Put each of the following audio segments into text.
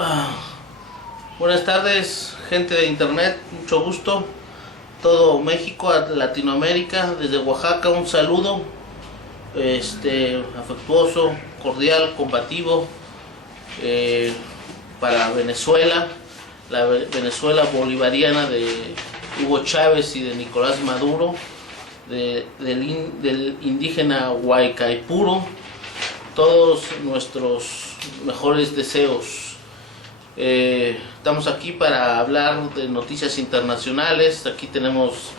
Ah, Buenas tardes, gente de internet, mucho gusto. Todo México, Latinoamérica, desde Oaxaca, un saludo afectuoso, cordial, combativo para Venezuela, la Venezuela bolivariana de Hugo Chávez y de Nicolás Maduro, del indígena Huaycaipuro. Todos nuestros mejores deseos. Estamos aquí para hablar de noticias internacionales. Aquí tenemos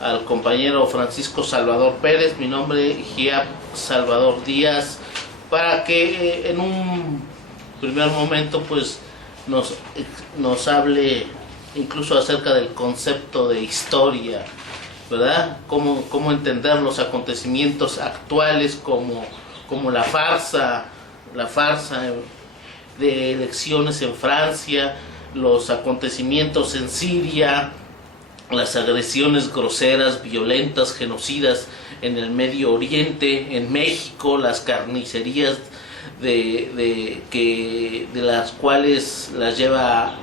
al compañero Francisco Salvador Pérez, mi nombre Giap Salvador Díaz, para que en un primer momento pues nos hable incluso acerca del concepto de historia, ¿verdad? Cómo entender los acontecimientos actuales como la farsa de elecciones en Francia, los acontecimientos en Siria, las agresiones groseras, violentas, genocidas en el Medio Oriente, en México, las carnicerías de las cuales las lleva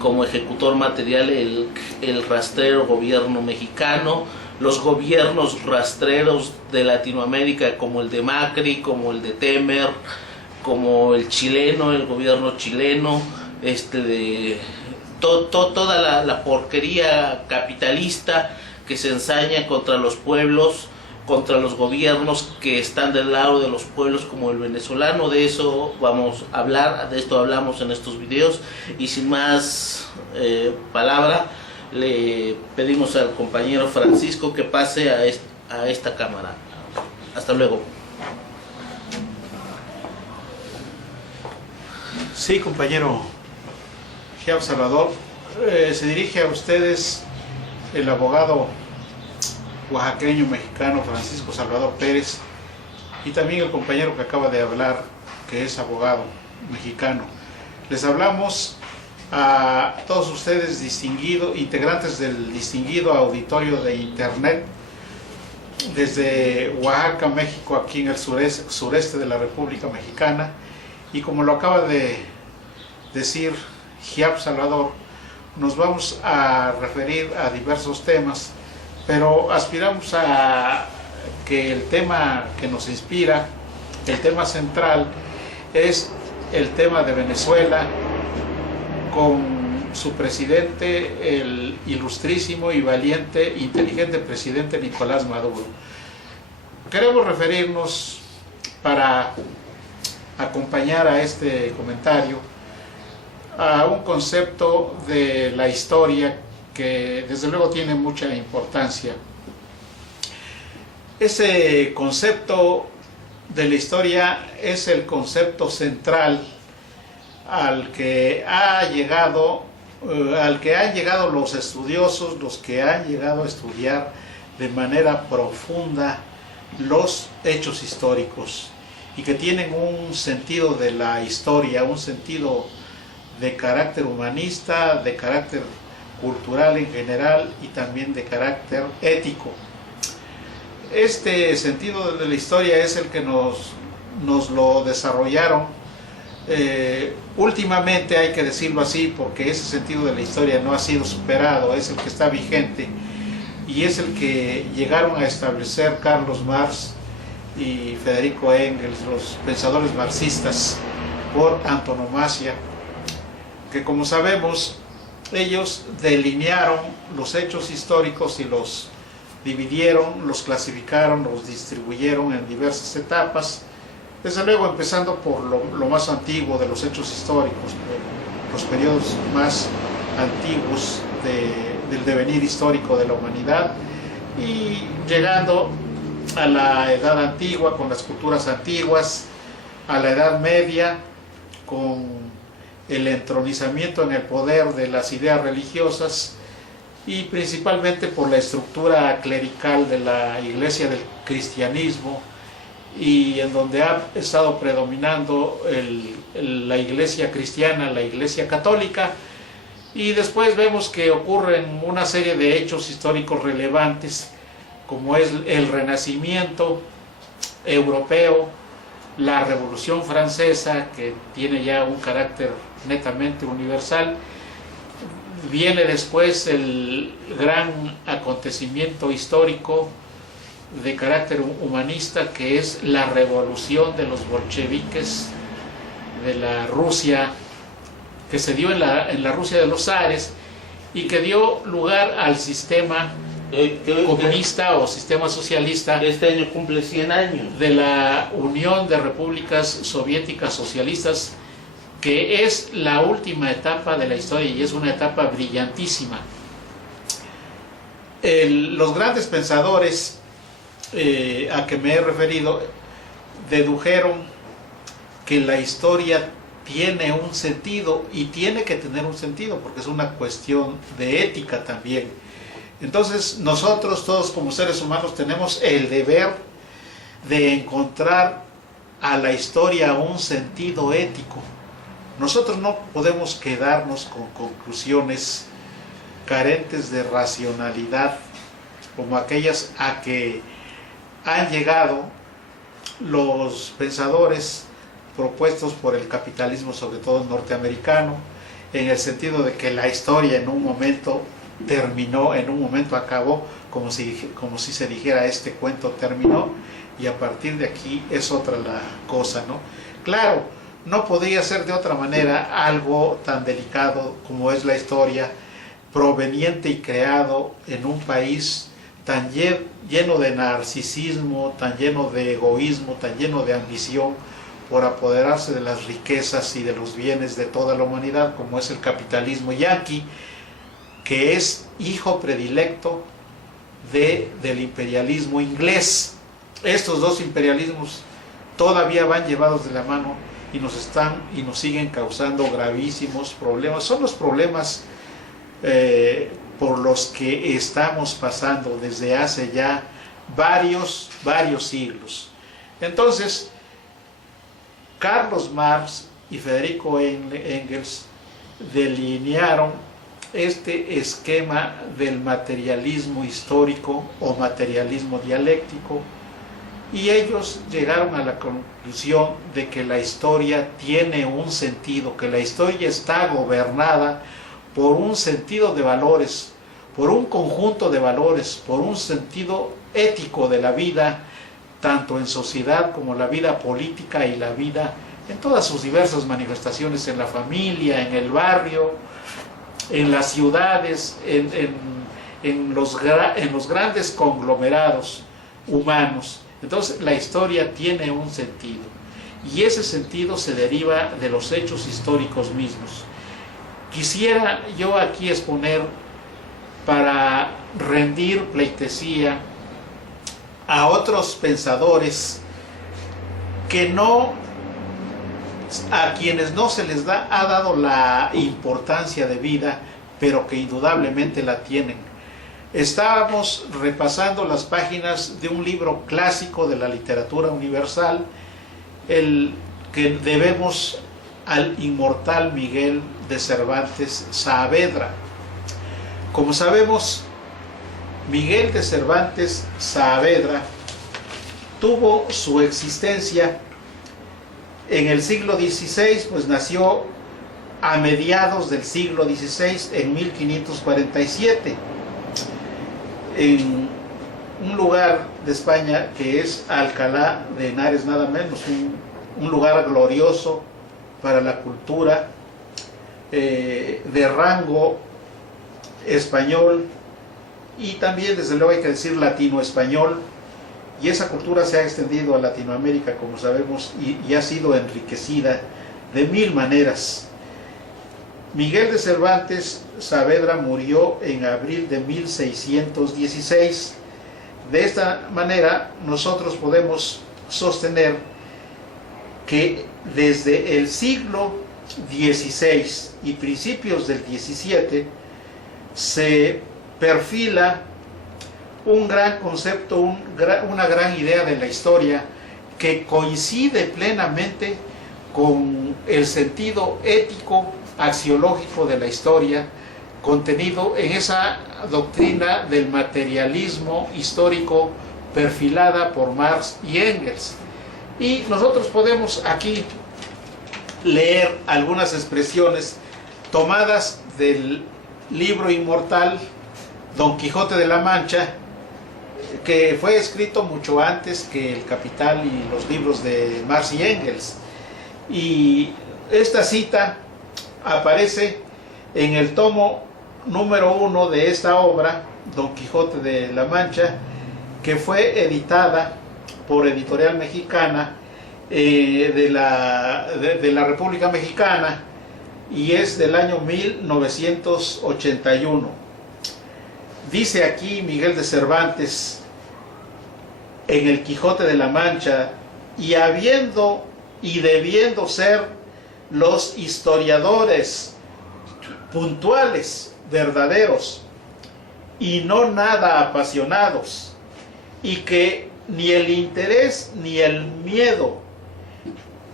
como ejecutor material el rastrero gobierno mexicano, los gobiernos rastreros de Latinoamérica como el de Macri, como el de Temer, como el chileno, el gobierno chileno, toda la porquería capitalista que se ensaña contra los pueblos, contra los gobiernos que están del lado de los pueblos, como el venezolano. De eso vamos a hablar, de esto hablamos en estos videos, y sin más palabra le pedimos al compañero Francisco que pase a esta cámara. Hasta luego. Sí, compañero Giap Salvador, se dirige a ustedes el abogado oaxaqueño mexicano Francisco Salvador Pérez, y también el compañero que acaba de hablar, que es abogado mexicano. Les hablamos a todos ustedes, integrantes del distinguido auditorio de internet, desde Oaxaca, México, aquí en el sureste de la República Mexicana. Y como lo acaba de decir Giap Salvador, nos vamos a referir a diversos temas, pero aspiramos a que el tema que nos inspira, el tema central, es el tema de Venezuela, con su presidente, el ilustrísimo y valiente, inteligente presidente Nicolás Maduro. Queremos referirnos, para acompañar a este comentario, a un concepto de la historia que desde luego tiene mucha importancia. Ese concepto de la historia es el concepto central al que han llegado los estudiosos, los que han llegado a estudiar de manera profunda los hechos históricos, y que tienen un sentido de la historia, un sentido de carácter humanista, de carácter cultural en general y también de carácter ético. Este sentido de la historia es el que nos lo desarrollaron últimamente, hay que decirlo así, porque ese sentido de la historia no ha sido superado, es el que está vigente, y es el que llegaron a establecer Carlos Marx y Federico Engels, los pensadores marxistas por antonomasia, que, como sabemos, ellos delinearon los hechos históricos y los dividieron, los clasificaron, los distribuyeron en diversas etapas, desde luego empezando por lo más antiguo de los hechos históricos, por los periodos más antiguos del devenir histórico de la humanidad, y llegando a la Edad Antigua con las culturas antiguas, a la Edad Media con el entronizamiento en el poder de las ideas religiosas, y principalmente por la estructura clerical de la Iglesia del cristianismo, y en donde ha estado predominando la Iglesia cristiana, la Iglesia católica. Y después vemos que ocurren una serie de hechos históricos relevantes, como es el Renacimiento europeo, la Revolución Francesa, que tiene ya un carácter netamente universal. Viene después el gran acontecimiento histórico de carácter humanista, que es la revolución de los bolcheviques de la Rusia, que se dio en la Rusia de los zares y que dio lugar al sistema comunista o sistema socialista. Este año cumple 100 años. De la Unión de Repúblicas Soviéticas Socialistas, que es la última etapa de la historia y es una etapa brillantísima. Los grandes pensadores a que me he referido dedujeron que la historia tiene un sentido y tiene que tener un sentido porque es una cuestión de ética también. Entonces nosotros todos como seres humanos tenemos el deber de encontrar a la historia un sentido ético. Nosotros no podemos quedarnos con conclusiones carentes de racionalidad como aquellas a que han llegado los pensadores propuestos por el capitalismo, sobre todo norteamericano, en el sentido de que la historia en un momento terminó, en un momento acabó, como si se dijera este cuento terminó y a partir de aquí es otra la cosa, ¿no? Claro, no podría ser de otra manera algo tan delicado como es la historia, proveniente y creado en un país tan lleno de narcisismo, tan lleno de egoísmo, tan lleno de ambición por apoderarse de las riquezas y de los bienes de toda la humanidad, como es el capitalismo yanqui, que es hijo predilecto del imperialismo inglés. Estos dos imperialismos todavía van llevados de la mano y nos siguen causando gravísimos problemas. Son los problemas por los que estamos pasando desde hace ya varios siglos. Entonces, Carlos Marx y Federico Engels delinearon este esquema del materialismo histórico o materialismo dialéctico y ellos llegaron a la conclusión de que la historia tiene un sentido, que la historia está gobernada por un sentido de valores, por un conjunto de valores, por un sentido ético de la vida, tanto en sociedad como la vida política y la vida en todas sus diversas manifestaciones, en la familia, en el barrio, en las ciudades, en los grandes conglomerados humanos. Entonces la historia tiene un sentido y ese sentido se deriva de los hechos históricos mismos. Quisiera yo aquí exponer, para rendir pleitesía a otros pensadores a quienes no se les ha dado la importancia de vida, pero que indudablemente la tienen. Estábamos repasando las páginas de un libro clásico de la literatura universal, el que debemos al inmortal Miguel de Cervantes Saavedra. Como sabemos, Miguel de Cervantes Saavedra tuvo su existencia en el siglo XVI, pues nació a mediados del siglo XVI, en 1547, en un lugar de España que es Alcalá de Henares, nada menos, un lugar glorioso para la cultura, de rango español y también, desde luego, hay que decir latino-español, y esa cultura se ha extendido a Latinoamérica, como sabemos, y ha sido enriquecida de mil maneras. Miguel de Cervantes Saavedra murió en abril de 1616. De esta manera nosotros podemos sostener que desde el siglo XVI y principios del XVII se perfila un gran concepto, una gran idea de la historia que coincide plenamente con el sentido ético, axiológico de la historia, contenido en esa doctrina del materialismo histórico perfilada por Marx y Engels. Y nosotros podemos aquí leer algunas expresiones tomadas del libro inmortal Don Quijote de la Mancha, que fue escrito mucho antes que El Capital y los libros de Marx y Engels. Y esta cita aparece en el tomo número 1 de esta obra, Don Quijote de la Mancha, que fue editada por Editorial Mexicana de la República Mexicana, y es del año 1981. Dice aquí Miguel de Cervantes en El Quijote de la Mancha: y habiendo y debiendo ser los historiadores puntuales, verdaderos, y no nada apasionados, y que ni el interés ni el miedo,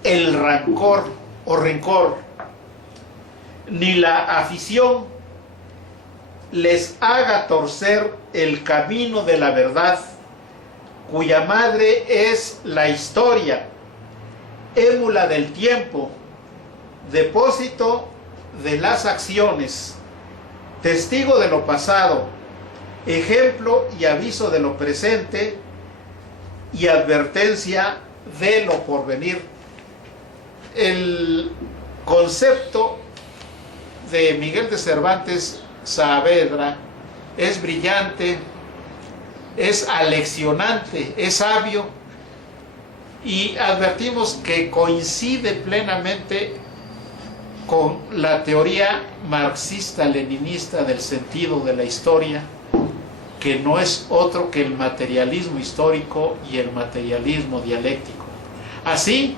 el rancor o rencor, ni la afición les haga torcer el camino de la verdad, cuya madre es la historia, émula del tiempo, depósito de las acciones, testigo de lo pasado, ejemplo y aviso de lo presente, y advertencia de lo porvenir. El concepto de Miguel de Cervantes Saavedra es brillante, es aleccionante, es sabio, y advertimos que coincide plenamente con la teoría marxista-leninista del sentido de la historia, que no es otro que el materialismo histórico y el materialismo dialéctico. Así,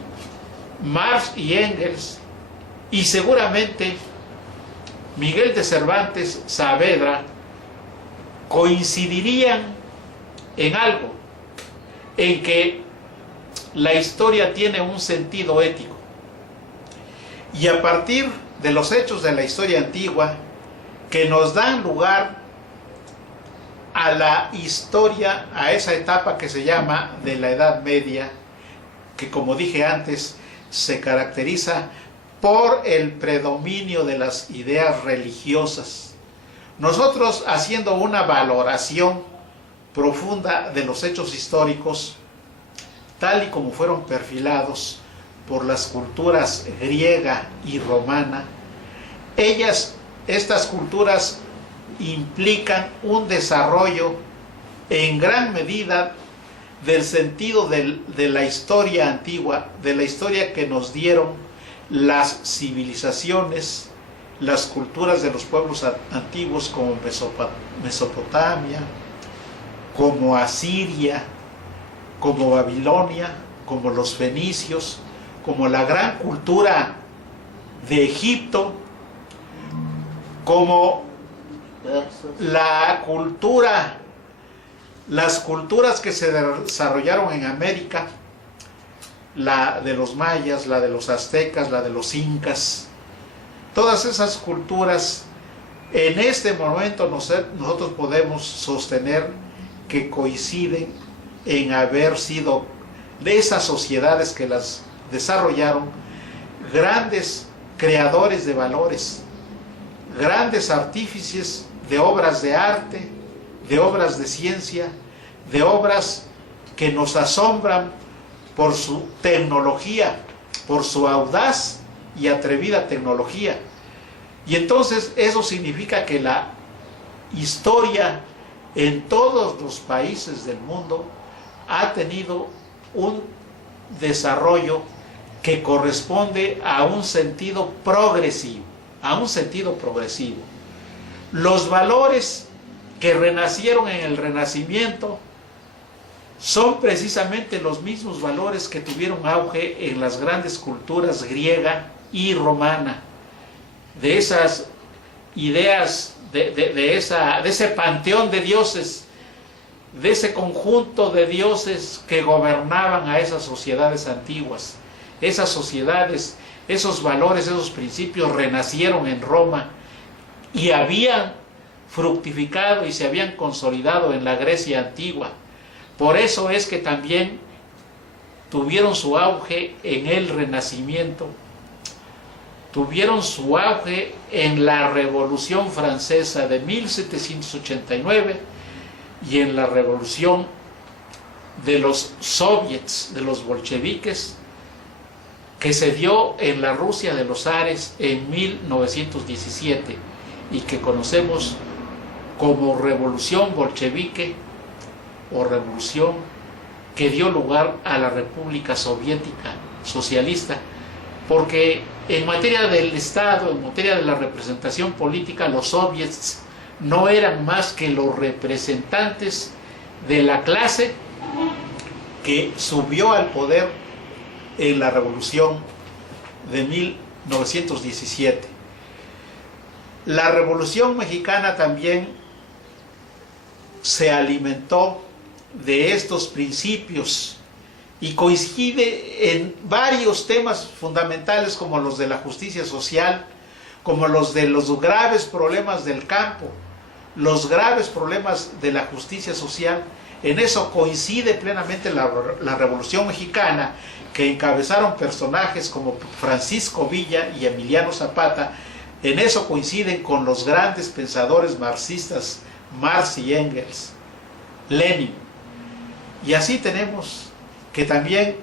Marx y Engels, y seguramente Miguel de Cervantes Saavedra, coincidirían en algo, en que la historia tiene un sentido ético, y a partir de los hechos de la historia antigua que nos dan lugar a la historia, a esa etapa que se llama de la Edad Media, que, como dije antes, se caracteriza por el predominio de las ideas religiosas. Nosotros, haciendo una valoración profunda de los hechos históricos, tal y como fueron perfilados por las culturas griega y romana, estas culturas implican un desarrollo en gran medida del sentido de la historia antigua, de la historia que nos dieron las civilizaciones, las culturas de los pueblos antiguos, como Mesopotamia, como Asiria, como Babilonia, como los fenicios, como la gran cultura de Egipto, como las culturas que se desarrollaron en América, la de los mayas, la de los aztecas, la de los incas. Todas esas culturas, en este momento nosotros podemos sostener que coinciden en haber sido de esas sociedades que las desarrollaron grandes creadores de valores, grandes artífices de obras de arte, de obras de ciencia, de obras que nos asombran por su tecnología, por su audaz y atrevida tecnología. Y entonces eso significa que la historia en todos los países del mundo ha tenido un desarrollo que corresponde a un sentido progresivo, Los valores que renacieron en el Renacimiento son precisamente los mismos valores que tuvieron auge en las grandes culturas griega y romana, de esas ideas, de ese panteón de dioses, de ese conjunto de dioses que gobernaban a esas sociedades antiguas. Esas sociedades, esos valores, esos principios renacieron en Roma y habían fructificado y se habían consolidado en la Grecia antigua. Por eso es que también tuvieron su auge en el Renacimiento, tuvieron su auge en la Revolución Francesa de 1789 y en la revolución de los soviets, de los bolcheviques, que se dio en la Rusia de los zares en 1917 y que conocemos como Revolución Bolchevique o revolución que dio lugar a la República Soviética Socialista, porque en materia del Estado, en materia de la representación política, los soviets no eran más que los representantes de la clase que subió al poder en la revolución de 1917. La Revolución Mexicana también se alimentó de estos principios y coincide en varios temas fundamentales como los de la justicia social, como los de los graves problemas del campo, los graves problemas de la justicia social. En eso coincide plenamente la Revolución Mexicana, que encabezaron personajes como Francisco Villa y Emiliano Zapata. En eso coinciden con los grandes pensadores marxistas, Marx y Engels, Lenin. Y así tenemos que también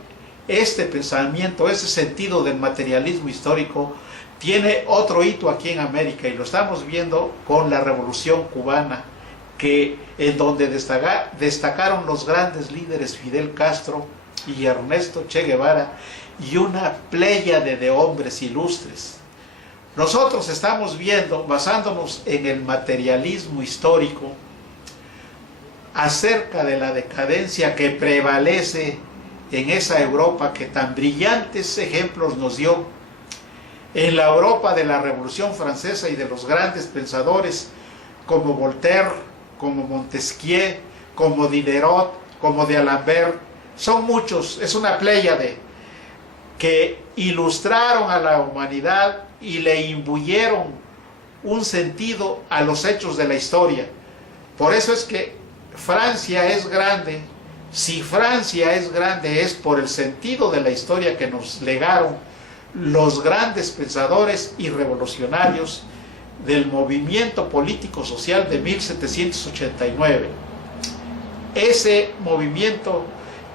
este pensamiento, ese sentido del materialismo histórico, tiene otro hito aquí en América, y lo estamos viendo con la Revolución Cubana, en donde destacaron los grandes líderes Fidel Castro y Ernesto Che Guevara y una pléyade de hombres ilustres. Nosotros estamos viendo, basándonos en el materialismo histórico, acerca de la decadencia que prevalece en esa Europa que tan brillantes ejemplos nos dio, en la Europa de la Revolución Francesa y de los grandes pensadores como Voltaire, como Montesquieu, como Diderot, como D'Alembert. Son muchos, es una pléyade que ilustraron a la humanidad y le imbuyeron un sentido a los hechos de la historia. Por eso es que Francia es grande. Si Francia es grande, es por el sentido de la historia que nos legaron los grandes pensadores y revolucionarios del movimiento político-social de 1789. Ese movimiento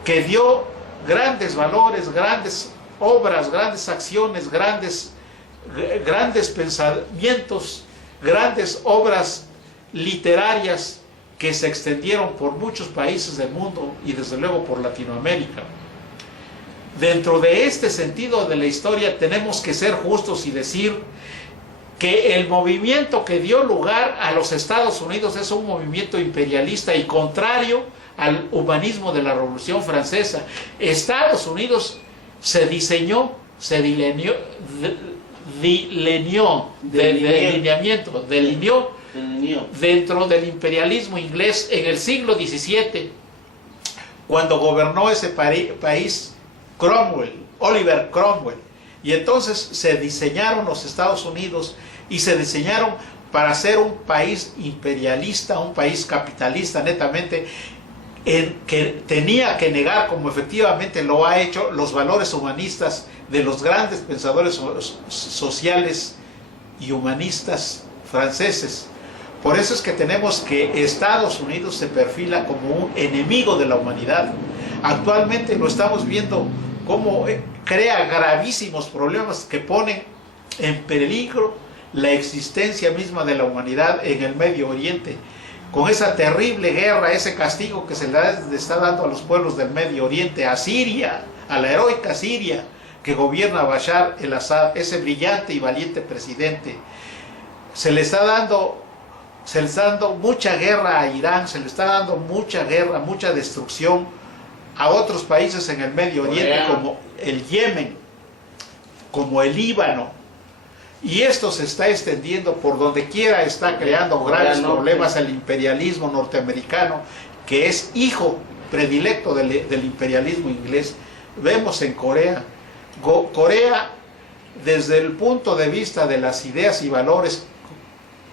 que dio grandes valores, grandes obras, grandes acciones, grandes pensamientos, grandes obras literarias que se extendieron por muchos países del mundo y desde luego por Latinoamérica. Dentro de este sentido de la historia tenemos que ser justos y decir que el movimiento que dio lugar a los Estados Unidos es un movimiento imperialista y contrario al humanismo de la Revolución Francesa. Estados Unidos se delineó dentro del imperialismo inglés en el siglo XVII, cuando gobernó ese país Oliver Cromwell, y entonces se diseñaron los Estados Unidos y se diseñaron para ser un país imperialista, un país capitalista netamente, que tenía que negar, como efectivamente lo ha hecho, los valores humanistas de los grandes pensadores sociales y humanistas franceses. Por eso es que tenemos que Estados Unidos se perfila como un enemigo de la humanidad. Actualmente lo estamos viendo cómo crea gravísimos problemas que ponen en peligro la existencia misma de la humanidad en el Medio Oriente, con esa terrible guerra, ese castigo que se le está dando a los pueblos del Medio Oriente, a Siria, a la heroica Siria que gobierna Bashar el-Assad, ese brillante y valiente presidente. Se le está dando mucha guerra a Irán, se le está dando mucha guerra, mucha destrucción a otros países en el Medio Oriente, como el Yemen, como el Líbano, y esto se está extendiendo por donde quiera, está creando graves problemas el imperialismo norteamericano, que es hijo predilecto del imperialismo inglés. Vemos en Corea, desde el punto de vista de las ideas y valores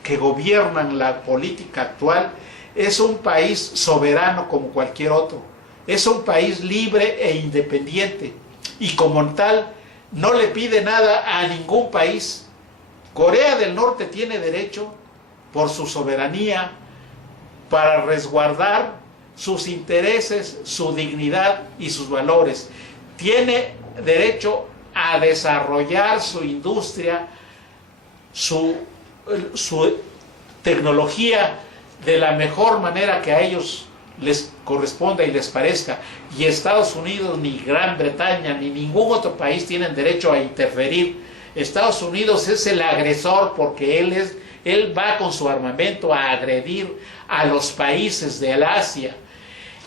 que gobiernan la política actual, es un país soberano como cualquier otro. Es un país libre e independiente y como tal no le pide nada a ningún país. Corea del Norte tiene derecho, por su soberanía, para resguardar sus intereses, su dignidad y sus valores. Tiene derecho a desarrollar su industria, su tecnología de la mejor manera que a ellos les corresponda y les parezca. Y Estados Unidos, ni Gran Bretaña, ni ningún otro país tienen derecho a interferir. Estados Unidos es el agresor porque él va con su armamento a agredir a los países del Asia.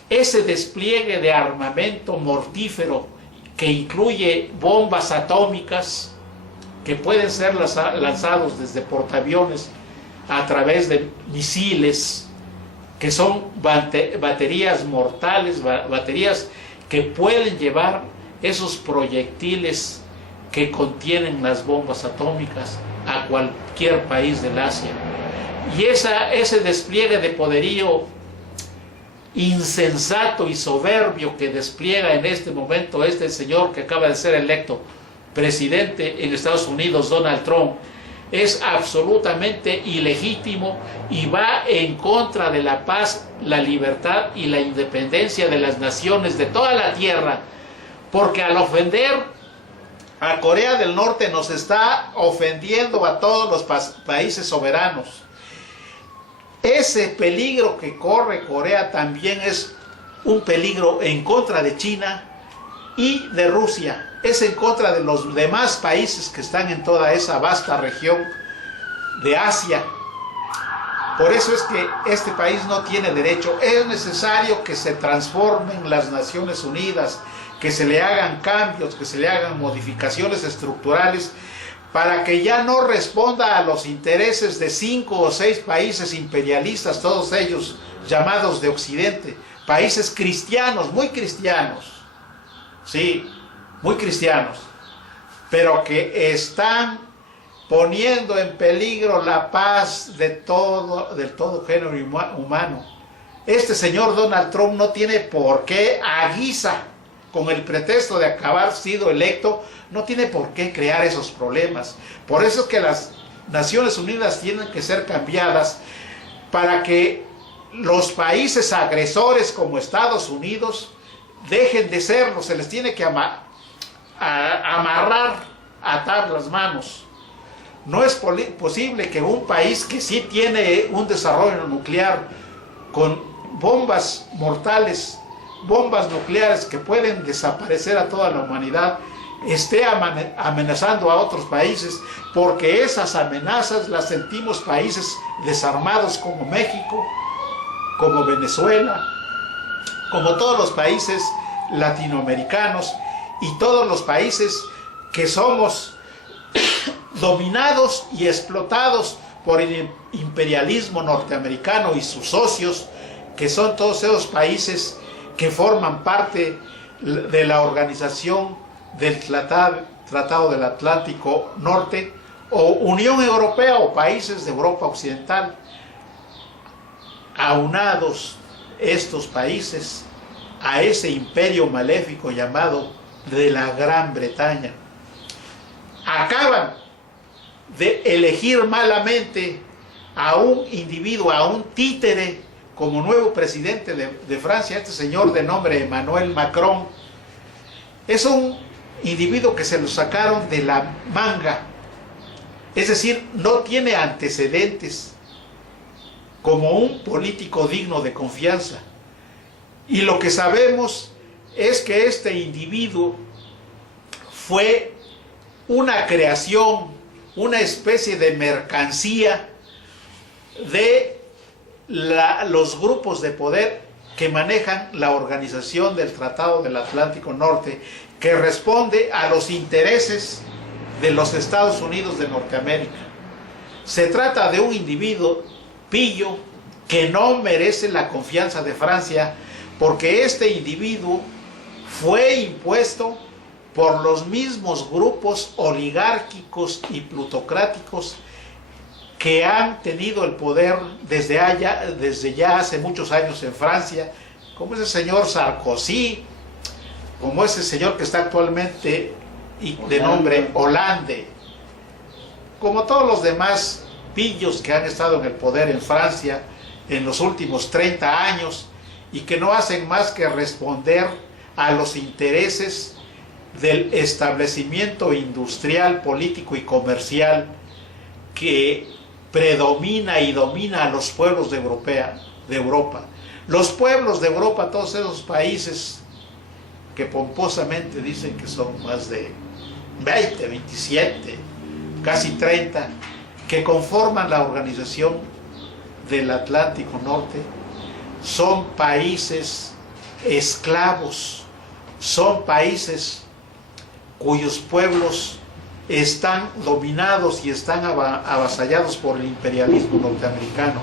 Ese despliegue de armamento mortífero que incluye bombas atómicas que pueden ser lanzados desde portaaviones a través de misiles, que son baterías mortales, baterías que pueden llevar esos proyectiles que contienen las bombas atómicas a cualquier país del Asia. Y ese despliegue de poderío insensato y soberbio que despliega en este momento este señor que acaba de ser electo presidente en Estados Unidos, Donald Trump, es absolutamente ilegítimo y va en contra de la paz, la libertad y la independencia de las naciones de toda la tierra, porque al ofender a Corea del Norte nos está ofendiendo a todos los países soberanos. Ese peligro que corre Corea también es un peligro en contra de China y de Rusia. Es en contra de los demás países que están en toda esa vasta región de Asia. Por eso es que este país no tiene derecho. Es necesario que se transformen las Naciones Unidas, que se le hagan cambios, que se le hagan modificaciones estructurales para que ya no responda a los intereses de 5 o 6 países imperialistas, todos ellos llamados de Occidente, países cristianos, muy cristianos, sí, muy cristianos, pero que están poniendo en peligro la paz del todo género humano. Este señor Donald Trump no tiene por qué, a guisa, con el pretexto de acabar sido electo, no tiene por qué crear esos problemas. Por eso es que las Naciones Unidas tienen que ser cambiadas para que los países agresores como Estados Unidos dejen de serlo. Se les tiene que amarrar, atar las manos. No es posible que un país que sí tiene un desarrollo nuclear con bombas mortales, bombas nucleares que pueden desaparecer a toda la humanidad, esté amenazando a otros países, porque esas amenazas las sentimos países desarmados como México, como Venezuela, como todos los países latinoamericanos y todos los países que somos dominados y explotados por el imperialismo norteamericano y sus socios, que son todos esos países que forman parte de la organización del Tratado del Atlántico Norte, o Unión Europea, o países de Europa Occidental. Aunados estos países a ese imperio maléfico llamado de la Gran Bretaña, acaban de elegir malamente a un individuo, a un títere, como nuevo presidente de Francia, este señor de nombre Emmanuel Macron. Es un individuo que se lo sacaron de la manga, es decir, no tiene antecedentes como un político digno de confianza. Y lo que sabemos es que este individuo fue una creación, una especie de mercancía de los grupos de poder que manejan la organización del Tratado del Atlántico Norte, que responde a los intereses de los Estados Unidos de Norteamérica. Se trata de un individuo pillo que no merece la confianza de Francia, porque este individuo fue impuesto por los mismos grupos oligárquicos y plutocráticos que han tenido el poder desde ya hace muchos años en Francia, como ese señor Sarkozy, como ese señor que está actualmente de nombre Hollande, como todos los demás pillos que han estado en el poder en Francia en los últimos 30 años y que no hacen más que responder a los intereses del establecimiento industrial, político y comercial que predomina y domina a los pueblos de Europa. Los pueblos de Europa, todos esos países que pomposamente dicen que son más de 20, 27, casi 30, que conforman la organización del Atlántico Norte, son países esclavos, son países cuyos pueblos están dominados y están avasallados por el imperialismo norteamericano.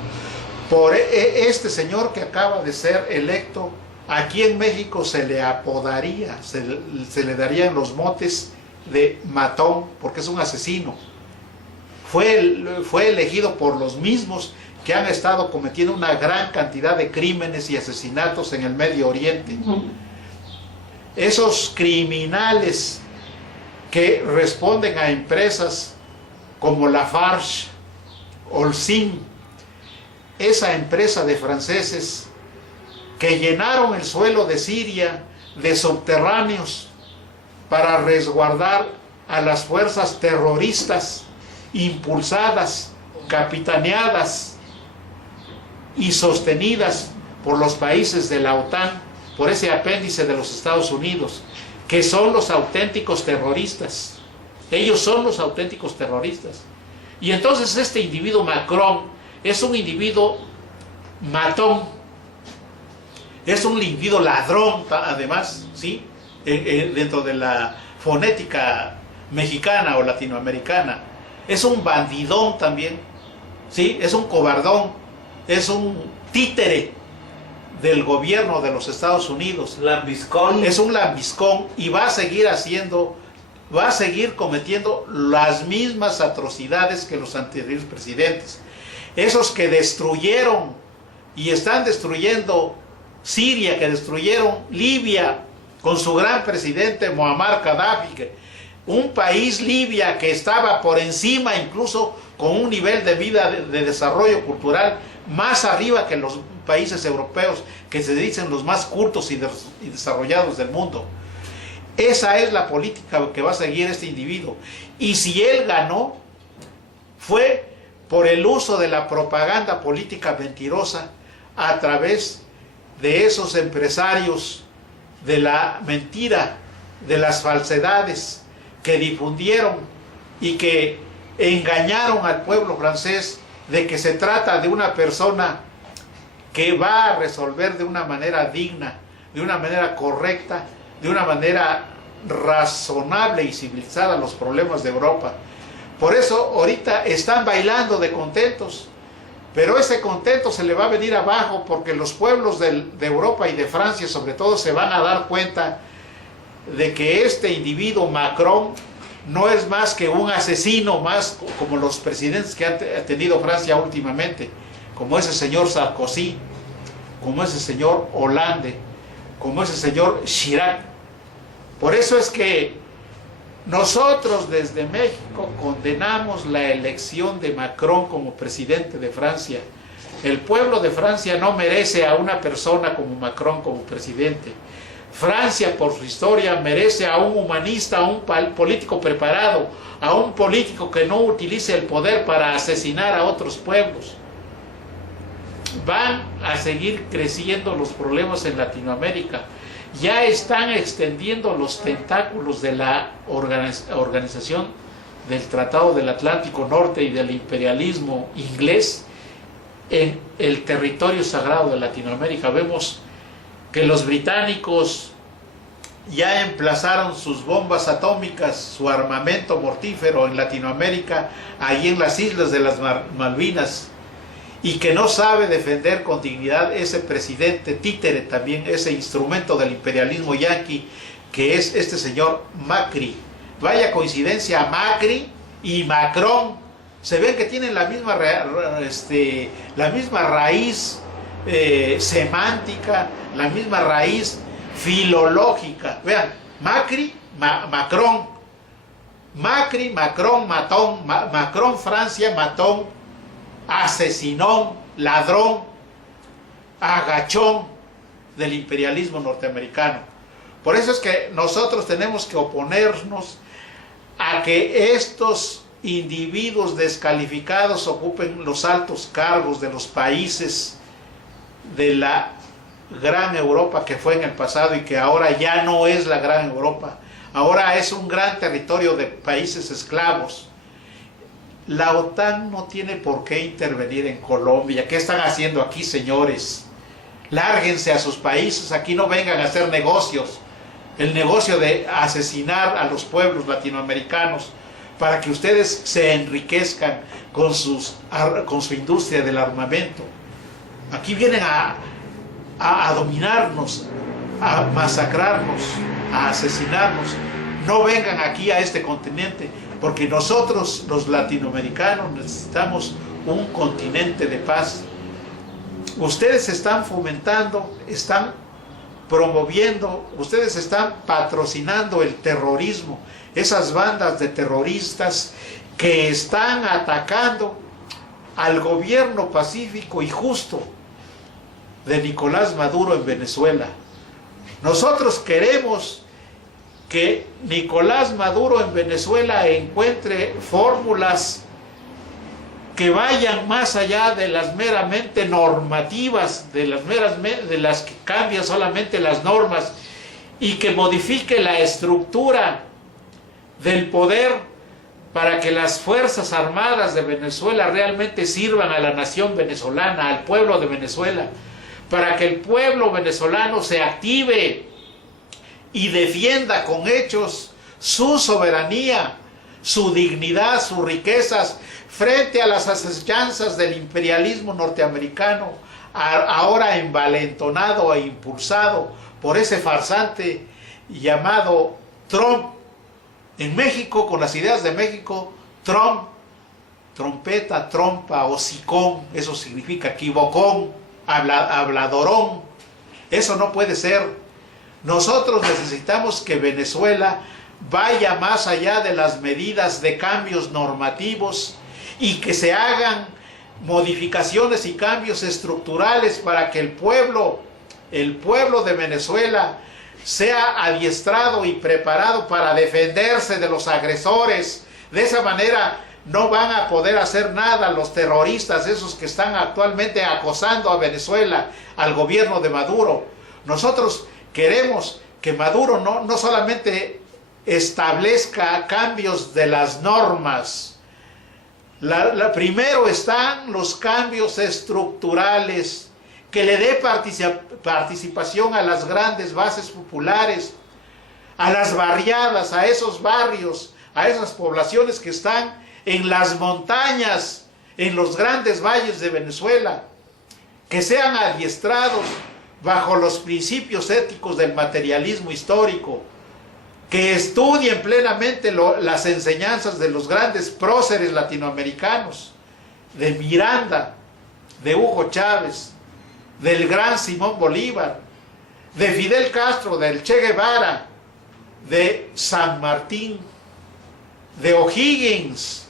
Por este señor que acaba de ser electo, aquí en México se le apodaría, se le darían los motes de matón, porque es un asesino. Fue elegido por los mismos que han estado cometiendo una gran cantidad de crímenes y asesinatos en el Medio Oriente. Esos criminales que responden a empresas como Lafarge, Holcim, esa empresa de franceses que llenaron el suelo de Siria de subterráneos para resguardar a las fuerzas terroristas impulsadas, capitaneadas y sostenidas por los países de la OTAN, por ese apéndice de los Estados Unidos, que son los auténticos terroristas. Ellos son los auténticos terroristas. Y entonces este individuo Macron es un individuo matón, es un individuo ladrón, además, ¿sí? Dentro de la fonética mexicana o latinoamericana. Es un bandidón también, ¿sí? Es un cobardón, es un títere del gobierno de los Estados Unidos. Lambiscón. Es un lambiscón y va a seguir cometiendo las mismas atrocidades que los anteriores presidentes. Esos que destruyeron y están destruyendo Siria, que destruyeron Libia con su gran presidente Muammar Gaddafi, un país, Libia, que estaba por encima incluso con un nivel de vida de desarrollo cultural más arriba que los países europeos que se dicen los más cultos y desarrollados del mundo. Esa es la política que va a seguir este individuo. Y si él ganó, fue por el uso de la propaganda política mentirosa a través de esos empresarios de la mentira, de las falsedades que difundieron y que engañaron al pueblo francés de que se trata de una persona que va a resolver de una manera digna, de una manera correcta, de una manera razonable y civilizada los problemas de Europa. Por eso ahorita están bailando de contentos, pero ese contento se le va a venir abajo porque los pueblos de Europa y de Francia sobre todo se van a dar cuenta de que este individuo Macron no es más que un asesino, más como los presidentes que ha tenido Francia últimamente, como ese señor Sarkozy, como ese señor Hollande, como ese señor Chirac. Por eso es que nosotros desde México condenamos la elección de Macron como presidente de Francia. El pueblo de Francia no merece a una persona como Macron como presidente. Francia, por su historia, merece a un humanista, a un político preparado, a un político que no utilice el poder para asesinar a otros pueblos. Van a seguir creciendo los problemas en Latinoamérica. Ya están extendiendo los tentáculos de la organización del Tratado del Atlántico Norte y del imperialismo inglés en el territorio sagrado de Latinoamérica. Vemos que los británicos ya emplazaron sus bombas atómicas, su armamento mortífero en Latinoamérica, ahí en las islas de las Malvinas, y que no sabe defender con dignidad ese presidente títere también, ese instrumento del imperialismo yanqui, que es este señor Macri. Vaya coincidencia, Macri y Macron, se ven que tienen la misma raíz semántica, la misma raíz filológica. Vean, Macron, matón, Macron, Francia, matón, asesinón, ladrón, agachón del imperialismo norteamericano. Por eso es que nosotros tenemos que oponernos a que estos individuos descalificados ocupen los altos cargos de los países de la gran Europa que fue en el pasado y que ahora ya no es la gran Europa. Ahora es un gran territorio de países esclavos. La OTAN no tiene por qué intervenir en Colombia. ¿Qué están haciendo aquí, señores? Lárguense a sus países, aquí no vengan a hacer negocios. El negocio de asesinar a los pueblos latinoamericanos para que ustedes se enriquezcan con su industria del armamento. Aquí vienen a dominarnos, a masacrarnos, a asesinarnos. No vengan aquí a este continente, porque nosotros los latinoamericanos necesitamos un continente de paz. Ustedes están fomentando, están promoviendo, ustedes están patrocinando el terrorismo, esas bandas de terroristas que están atacando al gobierno pacífico y justo de Nicolás Maduro en Venezuela. Nosotros queremos que Nicolás Maduro en Venezuela encuentre fórmulas que vayan más allá de las meramente normativas, de las que cambian solamente las normas, y que modifique la estructura del poder para que las Fuerzas Armadas de Venezuela realmente sirvan a la nación venezolana, al pueblo de Venezuela, para que el pueblo venezolano se active y defienda con hechos su soberanía, su dignidad, sus riquezas, frente a las asechanzas del imperialismo norteamericano, ahora envalentonado e impulsado por ese farsante llamado Trump. En México, con las ideas de México, Trump, trompeta, trompa, hocicón, eso significa equivocón, habladorón. Eso no puede ser. Nosotros necesitamos que Venezuela vaya más allá de las medidas de cambios normativos y que se hagan modificaciones y cambios estructurales para que el pueblo de Venezuela sea adiestrado y preparado para defenderse de los agresores. De esa manera no van a poder hacer nada los terroristas, esos que están actualmente acosando a Venezuela, al gobierno de Maduro. Nosotros queremos que Maduro no solamente establezca cambios de las normas. Primero están los cambios estructurales, que le dé participación a las grandes bases populares, a las barriadas, a esos barrios, a esas poblaciones que están en las montañas, en los grandes valles de Venezuela, que sean adiestrados bajo los principios éticos del materialismo histórico, que estudien plenamente las enseñanzas de los grandes próceres latinoamericanos, de Miranda, de Hugo Chávez, del gran Simón Bolívar, de Fidel Castro, del Che Guevara, de San Martín, de O'Higgins,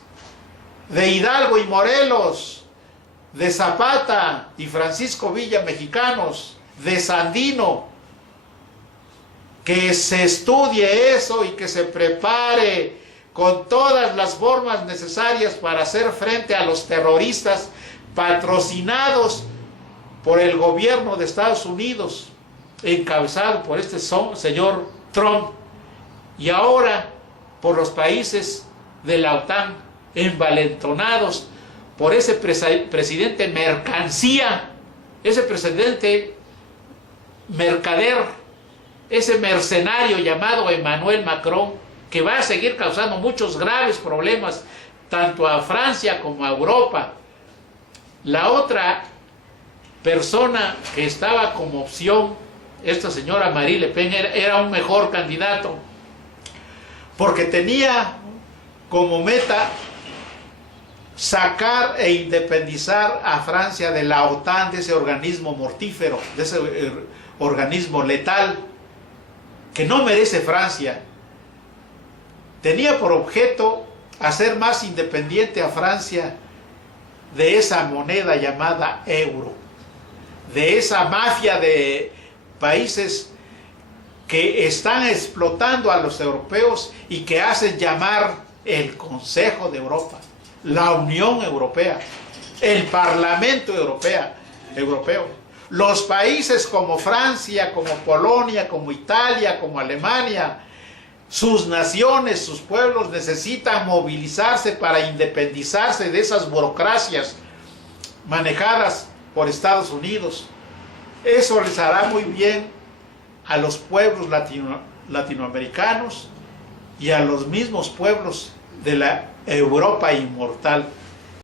de Hidalgo y Morelos, de Zapata y Francisco Villa, mexicanos, de Sandino. Que se estudie eso y que se prepare con todas las formas necesarias para hacer frente a los terroristas patrocinados por el gobierno de Estados Unidos, encabezado por este señor Trump, y ahora por los países de la OTAN, envalentonados por ese presidente mercancía, ese presidente mercader, ese mercenario llamado Emmanuel Macron, que va a seguir causando muchos graves problemas tanto a Francia como a Europa. La otra persona que estaba como opción, esta señora Marine Le Pen, era un mejor candidato, porque tenía como meta sacar e independizar a Francia de la OTAN, de ese organismo mortífero, de ese organismo letal que no merece Francia. Tenía por objeto hacer más independiente a Francia de esa moneda llamada euro, de esa mafia de países que están explotando a los europeos y que hacen llamar el Consejo de Europa, la Unión Europea, el Parlamento Europeo. Los países como Francia, como Polonia, como Italia, como Alemania, sus naciones, sus pueblos necesitan movilizarse para independizarse de esas burocracias manejadas por Estados Unidos. Eso les hará muy bien a los pueblos latinoamericanos y a los mismos pueblos de la Europa inmortal.